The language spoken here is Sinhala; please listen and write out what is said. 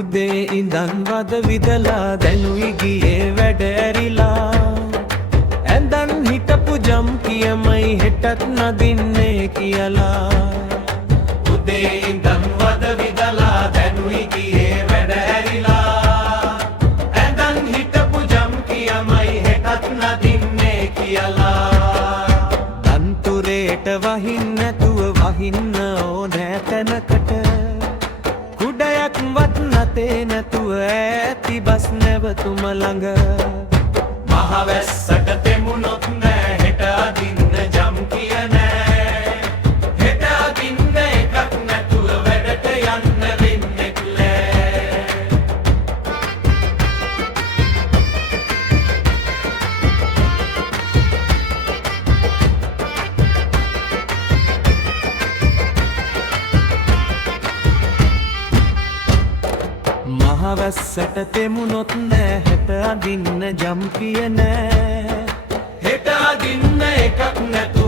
උදේ ඉඳන් වද විදලා දැනුයි ගියේ වැඩ ඇරිලා ඇඳන් හිටපු ජම් කියමයි හෙටත් නදින්නේ කියලා උදේ ඉඳන් වද විදලා දැනුයි ගියේ වැඩ ඇරිලා ඇඳන් හිටපු ජම් කියමයි හෙටත් නදින්නේ කියලා දන්තුරේට වහින්න නැතුව වහින්න ඕනෑ තැනකට කුඩයක් වත් නැතේ නැතුව ඇති බස් නැවතුම ළඟ මහවැස්සට තෙමුණොත් නෑ හෙට අදින්න ජම් කිය නෑ හෙට අදින්න එකක් නැතුව වැඩට යන්න වෙන්නෙත් නෑ මහවැස්සට තෙමුණොත් නෑ හෙට අදින්න ජම් කිය නෑ හෙට අදින්න එකක් නැතුව